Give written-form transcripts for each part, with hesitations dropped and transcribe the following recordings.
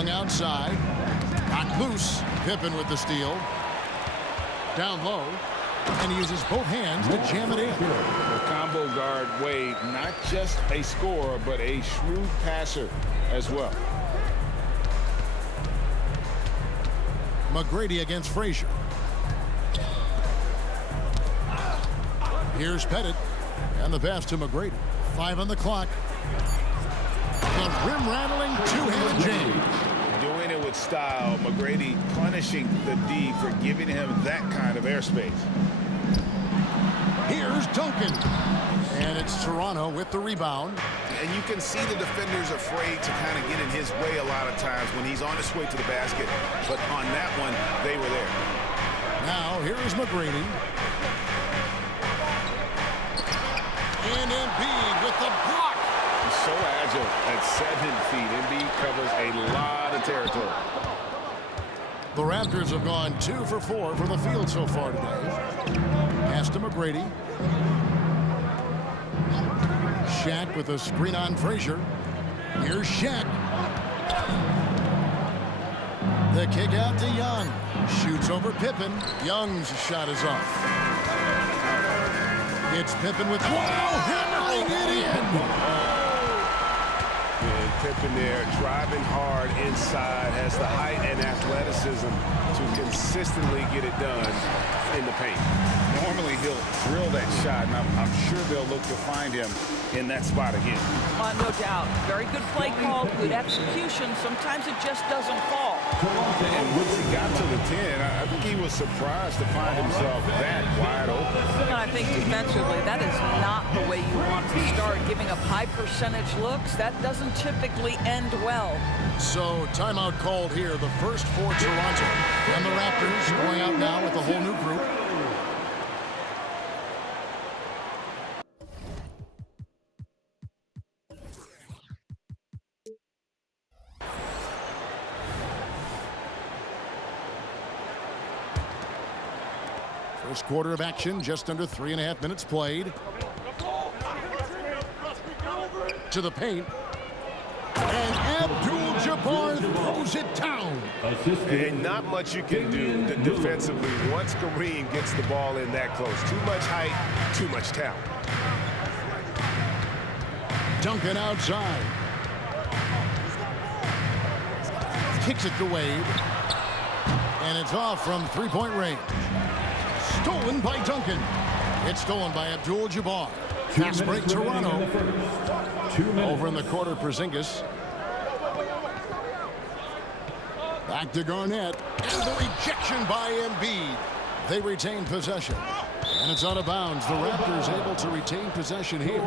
Young outside. Knocked loose. Pippen with the steal. Down low. And he uses both hands to jam it in. The combo guard Wade, not just a scorer, but a shrewd passer as well. McGrady against Frazier. Here's Pettit. And the pass to McGrady. 5 on the clock. The rim-rattling two-handed jam. Doing it with style. McGrady punishing the D for giving him that kind of airspace. Here's Duncan. And it's Toronto with the rebound. And you can see the defenders afraid to kind of get in his way a lot of times when he's on his way to the basket. But on that one, they were there. Now, here is McGrady. And Embiid with the block. He's so agile at 7 feet. Embiid covers a lot of territory. The Raptors have gone 2 for 4 from the field so far today. Pass to McGrady. Shaq with a screen on Frazier. Here's Shaq. The kick out to Young. Shoots over Pippen. Young's shot is off. It's Pippen with hammering it in. And Pippen there driving hard inside, has the height and athleticism to consistently get it done in the paint. Normally he'll drill that shot, and I'm sure they'll look to find him in that spot again. No doubt. Very good play call, good execution. Sometimes it just doesn't fall. And once he got to the 10, I think he was surprised to find himself that wide open. And I think defensively, that is not the way you want to start. Giving up high percentage looks, that doesn't typically end well. So timeout called here, the first for Toronto. And the Raptors going out now with a whole new group. First quarter of action, just under 3.5 minutes played. To the paint. And Abdul-Jabbar throws it down. And not much you can do defensively once Kareem gets the ball in that close. Too much height, too much talent. Duncan outside. Kicks it to Wade. And it's off from three-point range. Stolen by Duncan. It's stolen by Abdul-Jabbar. Fast break Toronto. Over in the quarter, Porzingis. Back to Garnett. And the rejection by Embiid. They retain possession. And it's out of bounds. The Raptors able to retain possession here.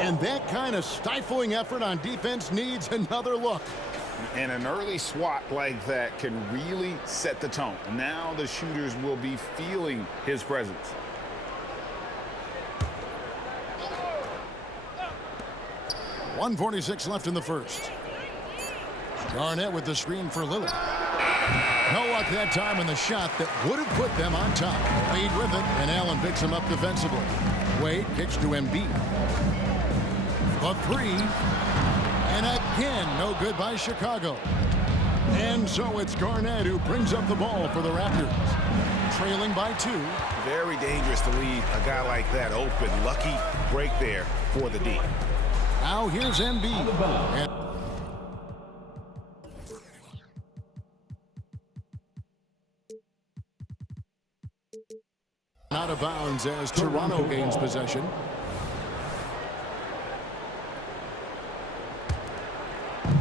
And that kind of stifling effort on defense needs another look. And an early swat like that can really set the tone. Now the shooters will be feeling his presence. .146 left in the first. Garnett with the screen for Lillard. No luck that time in the shot that would have put them on top. Wade with it, and Allen picks him up defensively. Wade kicks to Embiid. The three. And again, no good by Chicago. And so it's Garnett who brings up the ball for the Raptors. Trailing by 2. Very dangerous to leave a guy like that open. Lucky break there for the D. Now here's Embiid. And out of bounds as Toronto gains possession.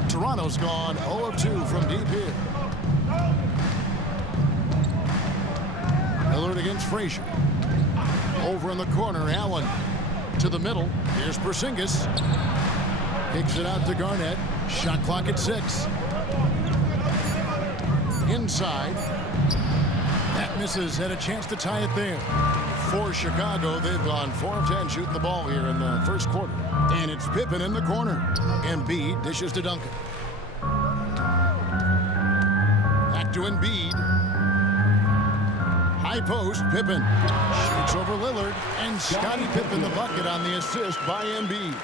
Toronto's gone 0 of 2 from deep here. Lillard against Frazier. Over in the corner, Allen to the middle. Here's Porzingis. Kicks it out to Garnett. Shot clock at 6. Inside. That misses. Had a chance to tie it there. For Chicago, they've gone 4 of 10 shooting the ball here in the first quarter. And it's Pippen in the corner. Embiid dishes to Duncan. Back to Embiid. High post, Pippen. Shoots over Lillard. And Scottie Pippen the bucket on the assist by Embiid.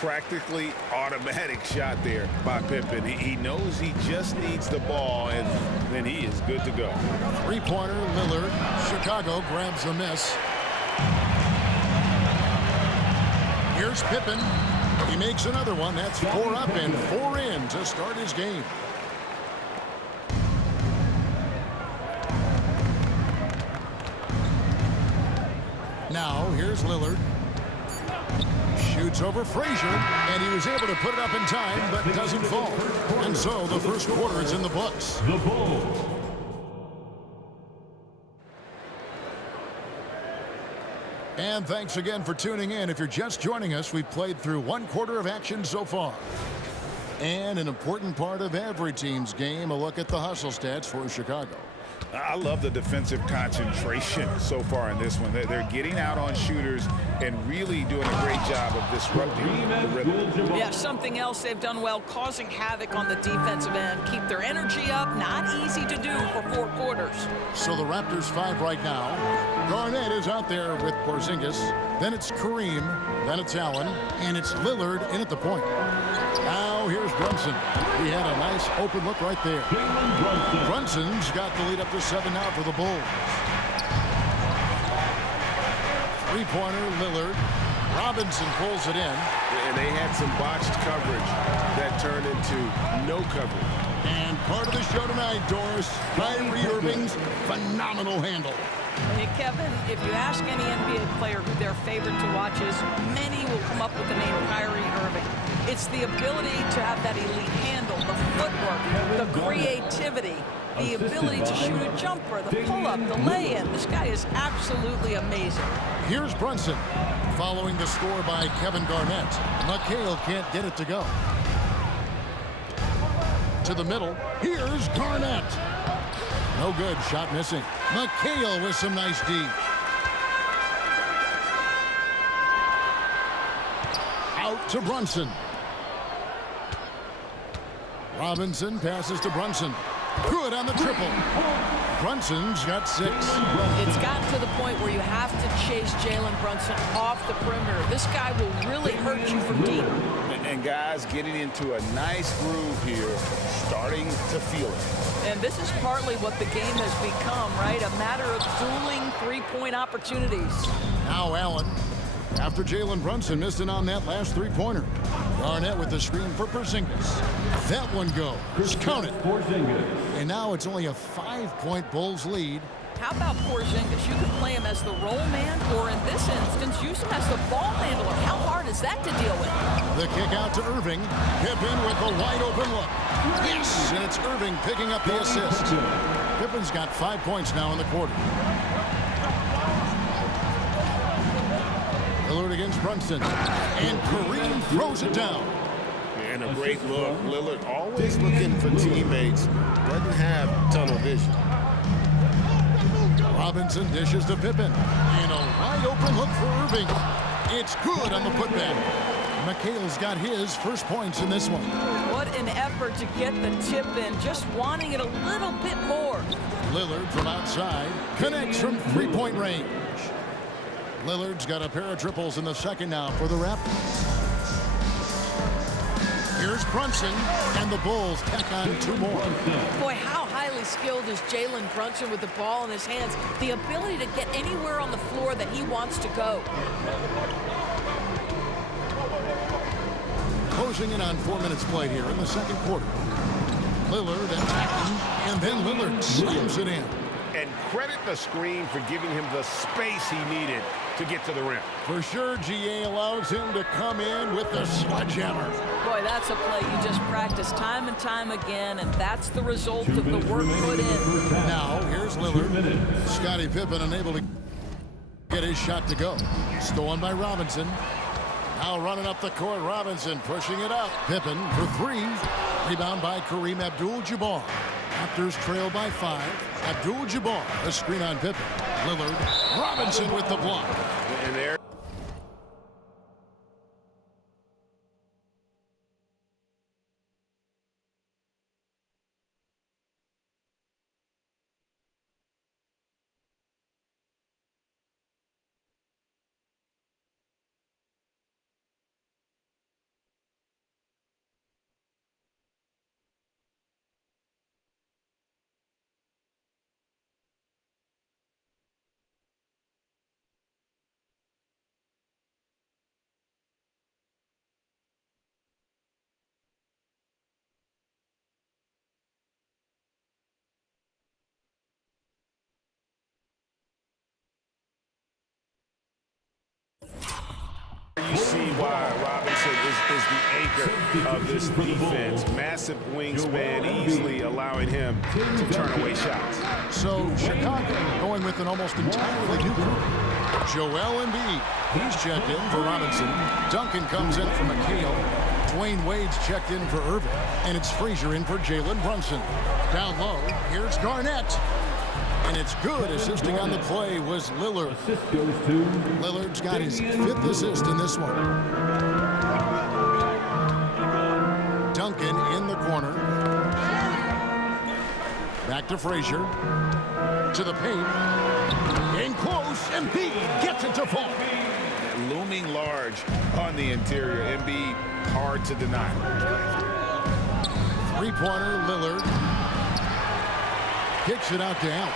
practically automatic shot there by Pippen. He knows he just needs the ball, and then he is good to go. Three-pointer, Lillard. Chicago grabs the miss. Here's Pippen. He makes another one. That's 4 up and 4 in to start his game. Now, here's Lillard. Shoots over Frazier, and he was able to put it up in time, but doesn't fall. And so the first quarter is in the books. The Bulls. And thanks again for tuning in. If you're just joining us, we've played through 1 quarter of action so far. And an important part of every team's game, a look at the hustle stats for Chicago. I love the defensive concentration so far in this one. They're getting out on shooters and really doing a great job of disrupting the rhythm. Yeah, something else they've done well, causing havoc on the defensive end. Keep their energy up. Not easy to do for 4 quarters. So the Raptors 5 right now. Garnett is out there with Porzingis. Then it's Kareem. Then it's Allen. And it's Lillard in at the point. Now here's Brunson. He had a nice open look right there. Brunson's got the lead up to 7 now for the Bulls. Three-pointer, Lillard. Robinson pulls it in. And they had some botched coverage that turned into no coverage. And part of the show tonight, Doris, Kyrie Irving's phenomenal handle. Hey, Kevin, if you ask any NBA player who their favorite to watch is, many will come up with the name Kyrie Irving. It's the ability to have that elite handle, the footwork, the creativity, the ability to shoot a jumper, the pull-up, the lay-in. This guy is absolutely amazing. Here's Brunson. Following the score by Kevin Garnett. McHale can't get it to go. To the middle. Here's Garnett. No good. Shot missing. McHale with some nice D. Out to Brunson. Robinson passes to Brunson. Good on the triple. Brunson's got 6. It's gotten to the point where you have to chase Jalen Brunson off the perimeter. This guy will really hurt you from deep. And guys getting into a nice groove here, starting to feel it. And this is partly what the game has become, right? A matter of dueling three-point opportunities. Now Allen. After Jalen Brunson missed it on that last three-pointer. Garnett with the screen for Porzingis. That one goes. Count it. And now it's only a 5-point Bulls lead. How about Porzingis? You could play him as the roll man, or in this instance, use him as the ball handler. How hard is that to deal with? The kick out to Irving. Pippen with a wide open look. Yes! And it's Irving picking up the assist. Pippen's got 5 points now in the quarter. Lillard against Brunson. And Kareem throws it down. And a great look. Lillard always looking for teammates. Doesn't have tunnel vision. Robinson dishes to Pippen. And a wide open look for Irving. It's good on the putback. McHale's got his first points in this one. What an effort to get the tip in, just wanting it a little bit more. Lillard from outside connects from three-point range. Lillard's got a pair of triples in the second now for the Raptors. Here's Brunson, and the Bulls tack on 2 more. Boy, how highly skilled is Jalen Brunson with the ball in his hands? The ability to get anywhere on the floor that he wants to go. Closing in on 4 minutes played here in the second quarter. Lillard attacking, and then Lillard slams it in. And credit the screen for giving him the space he needed to get to the rim. For sure, GA allows him to come in with the sledgehammer. Boy, that's a play you just practice time and time again, and that's the result of the work put in. Now, here's Lillard. Scottie Pippen unable to get his shot to go. Stolen by Robinson. Now running up the court, Robinson pushing it up. Pippen for 3. Rebound by Kareem Abdul-Jabbar. Raptors trail by 5. Abdul-Jabbar, a screen on Pippen. Lillard, Robinson with the block. And there is the anchor of this defense. Massive wingspan, easily allowing him to turn away shots. So Chicago going with an almost entirely new group. Joel Embiid, he's checked in for Robinson. Duncan comes in for McHale. Dwayne Wade's checked in for Irving. And it's Frazier in for Jalen Brunson. Down low, here's Garnett. And it's good. Assisting on the play was Lillard. Lillard's got his 5th assist in this one. Duncan in the corner. Back to Frazier. To the paint. In close. Embiid gets it to fall. Looming large on the interior. Embiid hard to deny. Three-pointer Lillard. Kicks it out to Allen.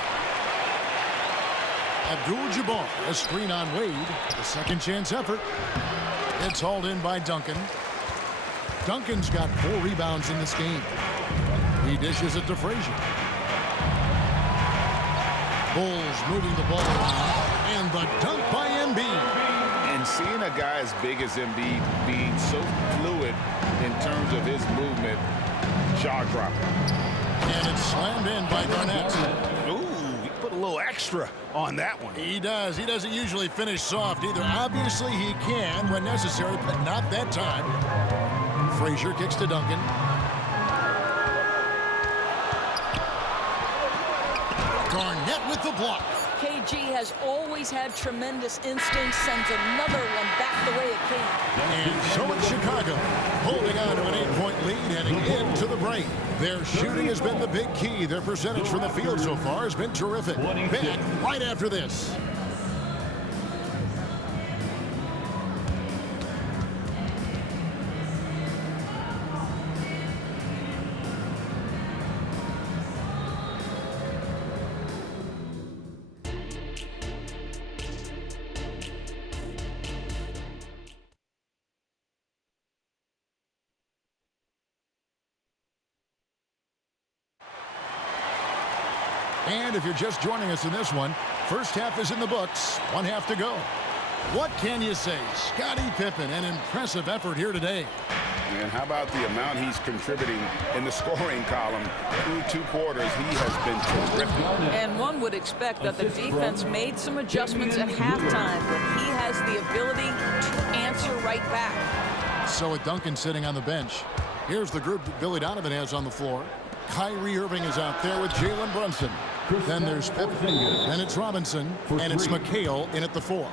Abdul-Jabbar, a screen on Wade. The second chance effort. It's hauled in by Duncan. Duncan's got 4 rebounds in this game. He dishes it to Frazier. Bulls moving the ball around. And the dunk by Embiid. And seeing a guy as big as Embiid being so fluid in terms of his movement, jaw-dropping. And it's slammed in by Garnett. Ooh, he put a little extra on that one. He does. He doesn't usually finish soft either. Obviously, he can when necessary, but not that time. Frazier kicks to Duncan. Garnett with the block. KG has always had tremendous instincts, sends another one back the way it came. And so it's Chicago, holding on to an 8-point lead heading into the break. Their shooting has been the big key. Their percentage from the field so far has been terrific. Back right after this. And if you're just joining us in this one, first half is in the books, 1 half to go. What can you say? Scottie Pippen, an impressive effort here today. And how about the amount he's contributing in the scoring column through 2 quarters? He has been terrific. And one would expect that the defense made some adjustments at halftime, but he has the ability to answer right back. So with Duncan sitting on the bench, here's the group that Billy Donovan has on the floor. Kyrie Irving is out there with Jalen Brunson. Then there's Pippen, then it's Robinson, and it's McHale in at the 4.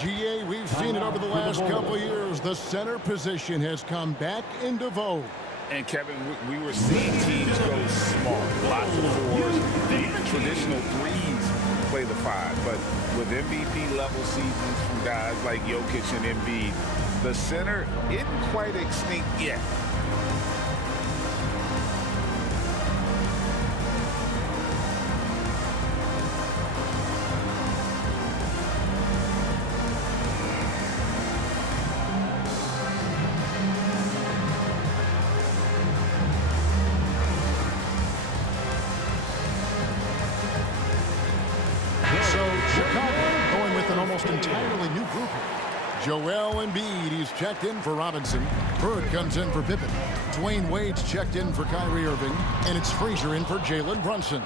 GA, we've seen it over the last couple years. The center position has come back into vogue. And Kevin, we were seeing teams go small, lots of 4s, even traditional 3s play the 5. But with MVP level seasons from guys like Jokic and Embiid, the center isn't quite extinct yet. Entirely new group here. Joel Embiid, he's checked in for Robinson. Bird comes in for Pippen. Dwayne Wade's checked in for Kyrie Irving. And it's Frazier in for Jalen Brunson.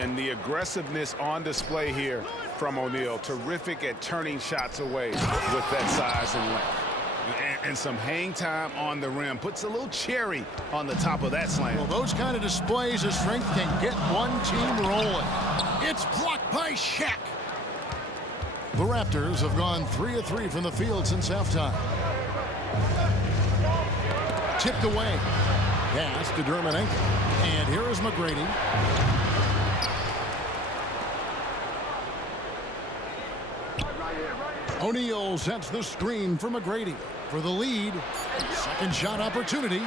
And the aggressiveness on display here from O'Neal. Terrific at turning shots away with that size and length. And some hang time on the rim. Puts a little cherry on the top of that slam. Well, those kind of displays of strength can get one team rolling. It's blocked by Shaq. The Raptors have gone 3 of 3 from the field since halftime. Tipped away. Pass to Dermanenko. And here is McGrady. O'Neal sets the screen for McGrady for the lead. Second shot opportunity.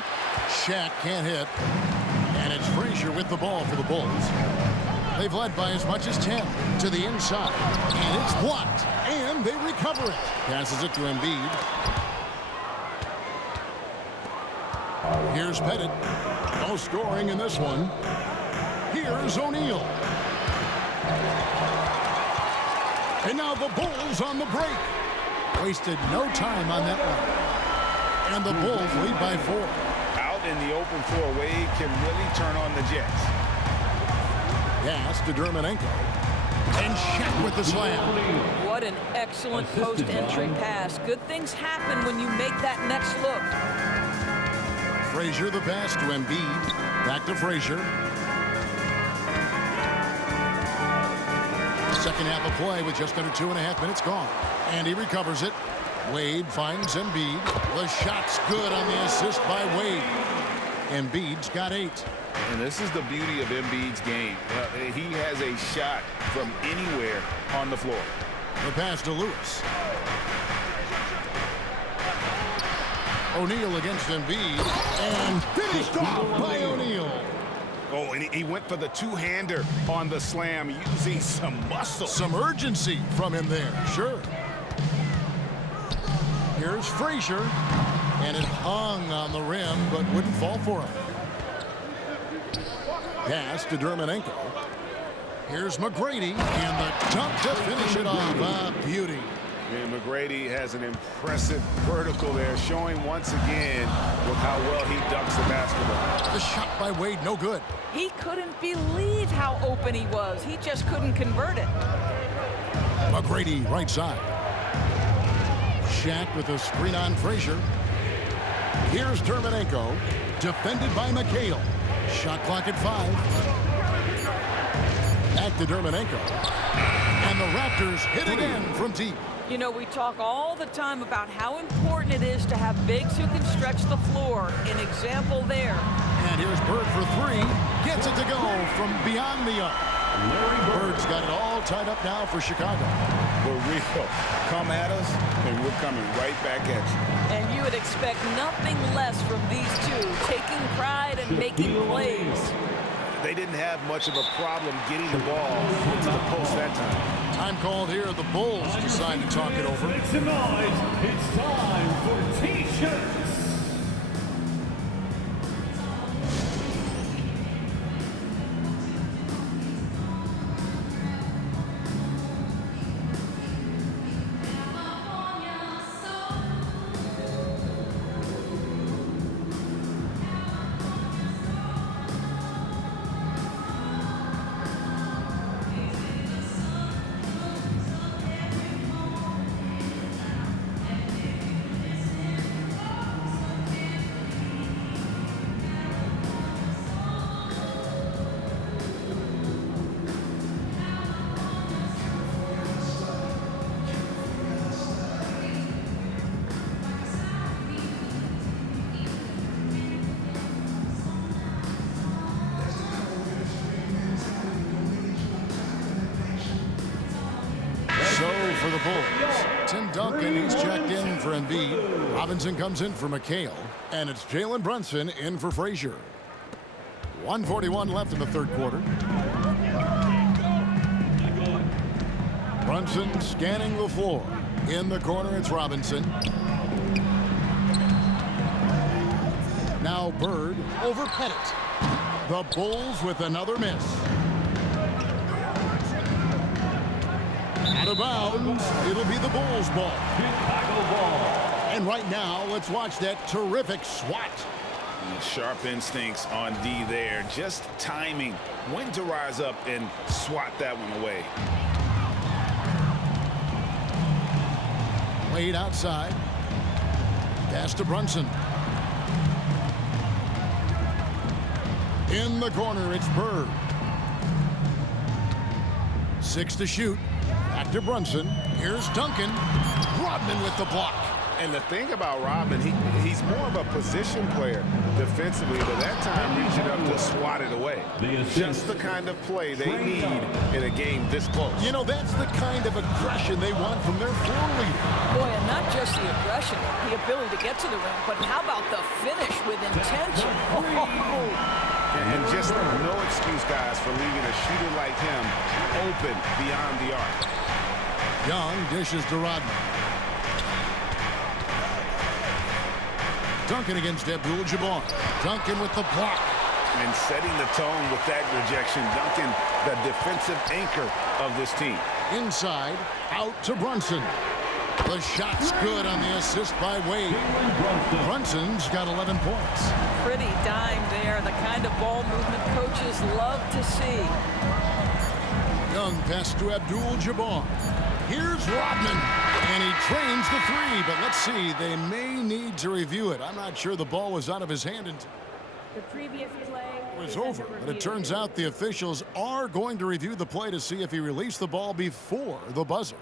Shaq can't hit. And it's Frazier with the ball for the Bulls. They've led by as much as 10 to the inside. And it's blocked. And they recover it. Passes it to Embiid. Here's Pettit. No scoring in this one. Here's O'Neal. And now the Bulls on the break. Wasted no time on that one. And the Bulls lead by 4. Out in the open floor, Wade can really turn on the Jets. Pass to Dermonenko. And Shaq with the slam. What an excellent post-entry pass. Good things happen when you make that next look. Frazier the pass to Embiid. Back to Frazier. Second half of play with just under 2.5 minutes gone. And he recovers it. Wade finds Embiid. The shot's good on the assist by Wade. Embiid's got 8. And this is the beauty of Embiid's game. He has a shot from anywhere on the floor. The pass to Lewis. O'Neal against Embiid. And finished off by O'Neal. Oh, and he went for the two-hander on the slam using some muscle. Some urgency from him there, sure. Here's Frazier. And it hung on the rim, but wouldn't fall for him. Pass to Dermonenko. Here's McGrady. And the dunk to finish it off. Ah, beauty. And McGrady has an impressive vertical there, showing once again with how well he dunks the basketball. The shot by Wade, no good. He couldn't believe how open he was. He just couldn't convert it. McGrady, right side. Shaq with a screen on Frazier. Here's Dermonenko, defended by McHale. Shot clock at 5. Back to Dermonenko. And the Raptors hit again from deep. You know, we talk all the time about how important it is to have bigs who can stretch the floor. An example there. And here's Bird for 3. Gets it to go from beyond the arc. Bird's got it all tied up now for Chicago. For real. Come at us, and we're coming right back at you. And you would expect nothing less from these two, taking pride and making plays. They didn't have much of a problem getting the ball into the post that time. Time called here. The Bulls decide to talk it over. Tonight, it's time for T-shirts. For the Bulls, Tim Duncan, he's checked in for Embiid. Robinson comes in for McHale. And it's Jalen Brunson in for Frazier. 1:41 left in the third quarter. Brunson scanning the floor. In the corner, it's Robinson. Now Bird over Pettit. The Bulls with another miss. Out of bounds, it'll be the Bulls' ball. Chicago ball. And right now, let's watch that terrific swat. Sharp instincts on D there. Just timing when to rise up and swat that one away. Wade outside. Pass to Brunson. In the corner, it's Bird. 6 to shoot. Back to Brunson. Here's Duncan. Rodman with the block. And the thing about Rodman, he's more of a position player defensively, but that time reaching up to swat it away. Just the kind of play they need in a game this close. You know, that's the kind of aggression they want from their floor leader. Boy, and not just the aggression, the ability to get to the rim, but how about the finish with intention? And just no excuse, guys, for leaving a shooter like him open beyond the arc. Young dishes to Rodman. Duncan against Abdul-Jabbar. Duncan with the block. And setting the tone with that rejection. Duncan, the defensive anchor of this team. Inside, out to Brunson. The shot's good on the assist by Wade. Brunson's got 11 points. Pretty dime there. The kind of ball movement coaches love to see. Young pass to Abdul-Jabbar. Here's Rodman. And he trains the three. But let's see. They may need to review it. I'm not sure the ball was out of his hand until The previous play was over. But it turns out the officials are going to review the play to see if he released the ball before the buzzer.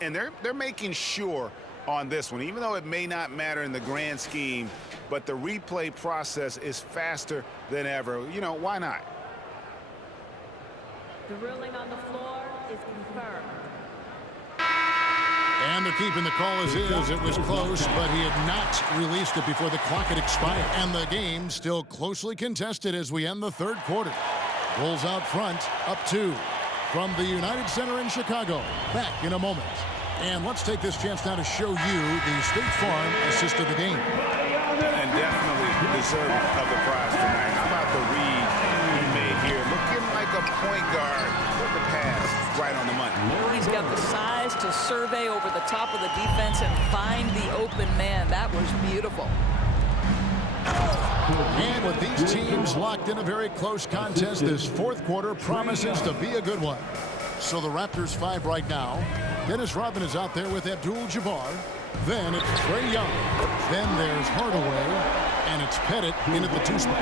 And they're making sure on this one, even though it may not matter in the grand scheme, but the replay process is faster than ever. You know, why not? The ruling on the floor is confirmed. And they're keeping the call as is. It was close, but he had not released it before the clock had expired. And the game still closely contested as we end the third quarter. Bulls out front, up 2. From the United Center in Chicago. Back in a moment. And let's take this chance now to show you the State Farm assist of the game. And definitely deserving of the prize tonight. How about the read he made here? Looking like a point guard. Put the pass right on the money. He's got the size to survey over the top of the defense and find the open man. That was beautiful. And with these teams locked in a very close contest, this fourth quarter promises to be a good one. So the Raptors 5 right now. Dennis Rodman is out there with Abdul-Jabbar. Then it's Trae Young. Then there's Hardaway. And it's Pettit in at the 2 spot.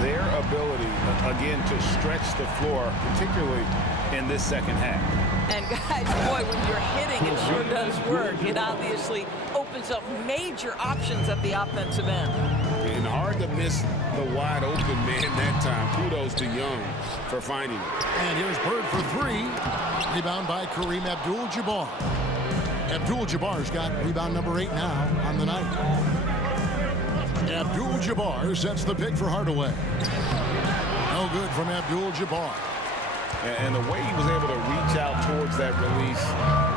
Their ability, again, to stretch the floor, particularly in this second half. And guys, boy, when you're hitting, it sure does work. It obviously opens up major options at the offensive end. And hard to miss the wide open man that time. Kudos to Young for finding it. And here's Bird for 3. Rebound by Kareem Abdul-Jabbar. Abdul-Jabbar's got rebound number 8 now on the night. Abdul-Jabbar sets the pick for Hardaway. No good from Abdul-Jabbar. And the way he was able to reach out towards that release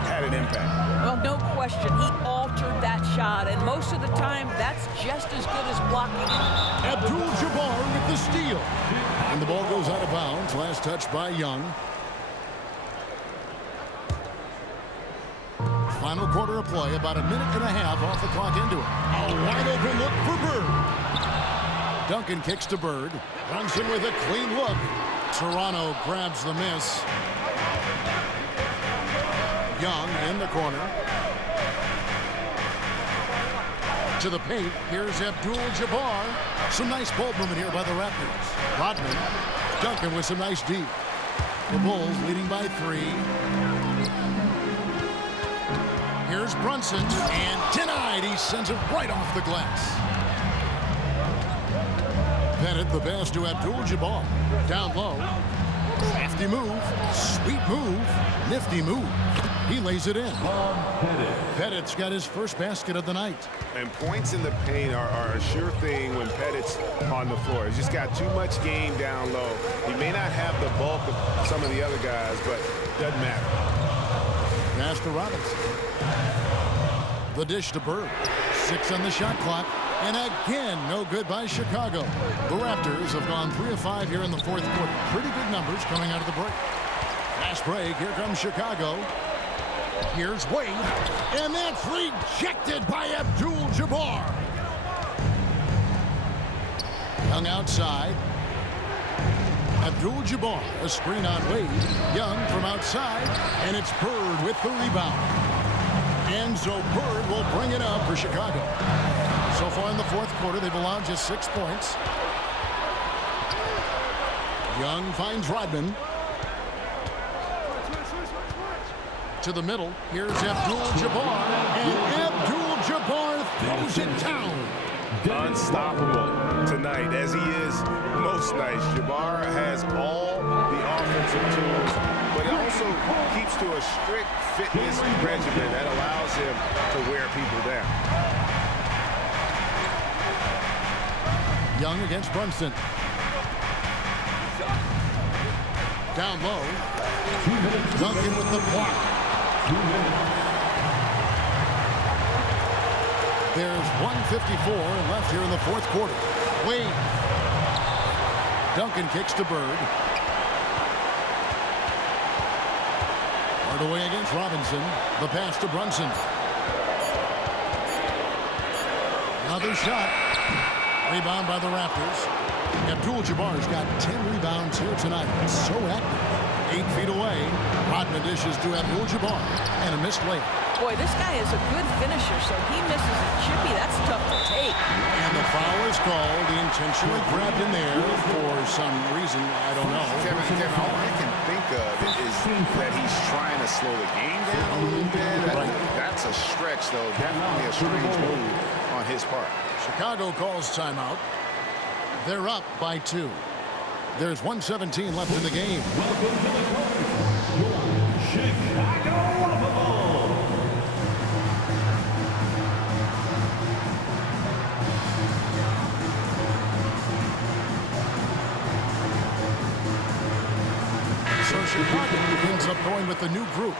had an impact. Well, no question. He altered that shot, and most of the time, that's just as good as blocking. Abdul-Jabbar with the steal. And the ball goes out of bounds. Last touch by Young. Final quarter of play, about a minute and a half off the clock into it. A wide open look for Bird. Duncan kicks to Bird. Brunson with a clean look. Toronto grabs the miss. Young in the corner. To the paint. Here's Abdul-Jabbar. Some nice ball movement here by the Raptors. Rodman. Duncan with some nice D. The Bulls leading by 3. Here's Brunson, and denied. He sends it right off the glass. Pettit, the pass to Abdul-Jabbar. Down low. Crafty move. Sweet move. Nifty move. He lays it in. Pettit's got his first basket of the night. And points in the paint are a sure thing when Pettit's on the floor. He's just got too much game down low. He may not have the bulk of some of the other guys, but doesn't matter. Pass to Robinson. The dish to Bird. 6 on the shot clock. And again, no good by Chicago. The Raptors have gone 3 of 5 here in the fourth quarter. Pretty big numbers coming out of the break. Fast break. Here comes Chicago. Here's Wade. And that's rejected by Abdul-Jabbar. Young outside. Abdul-Jabbar, a screen on Wade. Young from outside. And it's Bird with the rebound. And so Bird will bring it up for Chicago. So far in the fourth quarter, they've allowed just 6 points. Young finds Rodman. To the middle. Here's Abdul-Jabbar. And Abdul-Jabbar throws it down. Unstoppable tonight, as he is most nights. Jabbar has all the offensive tools, but he also keeps to a strict fitness regimen that allows him to wear people down. Young against Brunson. Down low. Duncan with the block. There's 1:54 left here in the fourth quarter. Wade. Duncan kicks to Bird. Hardaway against Robinson. The pass to Brunson. Another shot. Rebound by the Raptors. Abdul-Jabbar's got 10 rebounds here tonight. So active. 8 feet away. Rodman dishes to Abdul-Jabbar. And a missed layup. Boy, this guy is a good finisher, so he misses a chippy. That's tough to take. And the foul is called. He intentionally grabbed in there for some reason. I don't know. Kevin, all I can think of is that he's trying to slow the game down a little bit. That's a stretch, though. Definitely a strange move on his part. Chicago calls timeout. They're up by 2. There's 1:17 left in the game. So Chicago ends up going with the new group.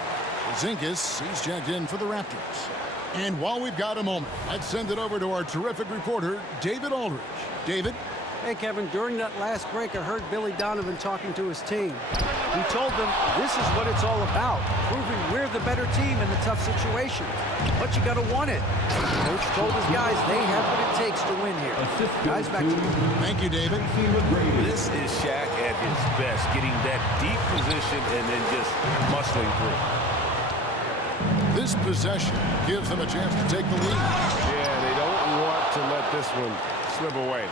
Zingas, he's checked in for the Raptors. And while we've got a moment, let's send it over to our terrific reporter, David Aldridge. David? Hey, Kevin, during that last break, I heard Billy Donovan talking to his team. He told them this is what it's all about, proving we're the better team in the tough situation. But you got to want it. Coach told his guys they have what it takes to win here. Guys, back to you. Thank you, David. This is Shaq at his best, getting that deep position and then just muscling through. This possession gives them a chance to take the lead. Yeah, they don't want to let this one slip away.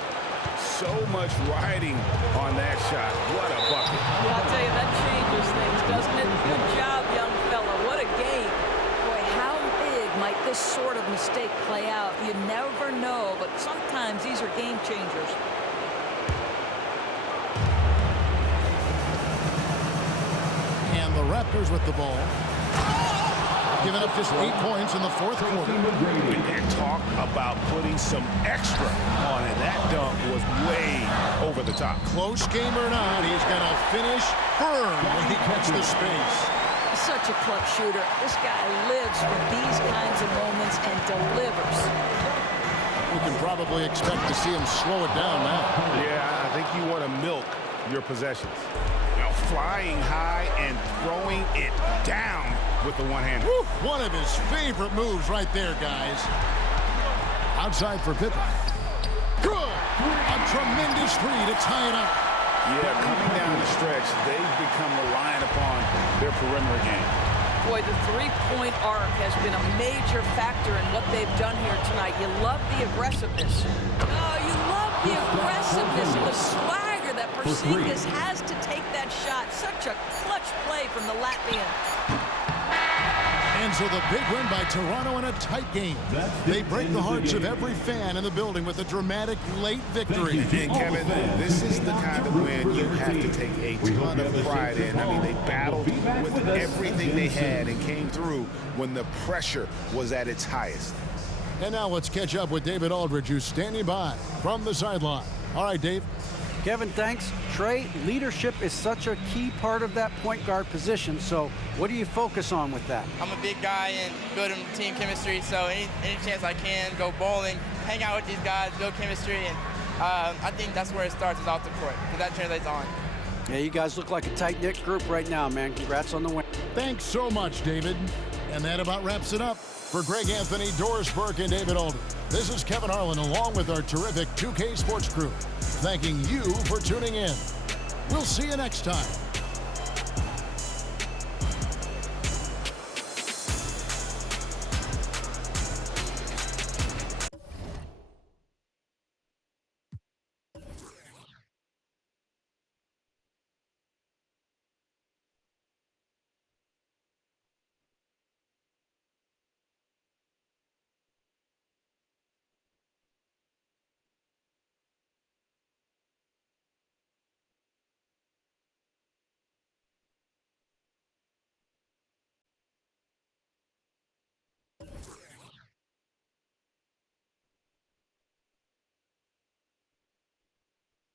So much riding on that shot. What a bucket. Well, I'll tell you, that changes things, doesn't it? Good job, young fella. What a game. Boy, how big might this sort of mistake play out? You never know, but sometimes these are game changers. And the Raptors with the ball. Giving up just 8 points in the fourth quarter. And talk about putting some extra on it. That dunk was way over the top. Close game or not, he's going to finish firm when he gets the space. Such a clutch shooter. This guy lives for these kinds of moments and delivers. We can probably expect to see him slow it down now. Yeah, I think you want to milk your possessions. You know, flying high and throwing it down with the one hand. One of his favorite moves right there, guys. Outside for Pippen. Good! A tremendous three to tie it up. Yeah, coming down the stretch, they've become reliant upon their perimeter game. Boy, the three-point arc has been a major factor in what they've done here tonight. You love the aggressiveness. Oh, you love the aggressiveness and the swagger that Porzingis has to take that shot. Such a clutch play from the Latvian. And so the big win by Toronto in a tight game. They break the hearts of every fan in the building with a dramatic late victory. And Kevin, this is the kind of win you have to take a ton of pride in. I mean, they battled with everything they had and came through when the pressure was at its highest. And now let's catch up with David Aldridge, who's standing by from the sideline. All right, Dave. Kevin, thanks. Trey, leadership is such a key part of that point guard position, so what do you focus on with that? I'm a big guy and building team chemistry, so any chance I can, go bowling, hang out with these guys, build chemistry, and I think that's where it starts, is off the court, because that translates on. Yeah, you guys look like a tight-knit group right now, man. Congrats on the win. Thanks so much, David. And that about wraps it up. For Greg Anthony, Doris Burke, and David Aldridge, this is Kevin Harlan along with our terrific 2K Sports crew, thanking you for tuning in. We'll see you next time.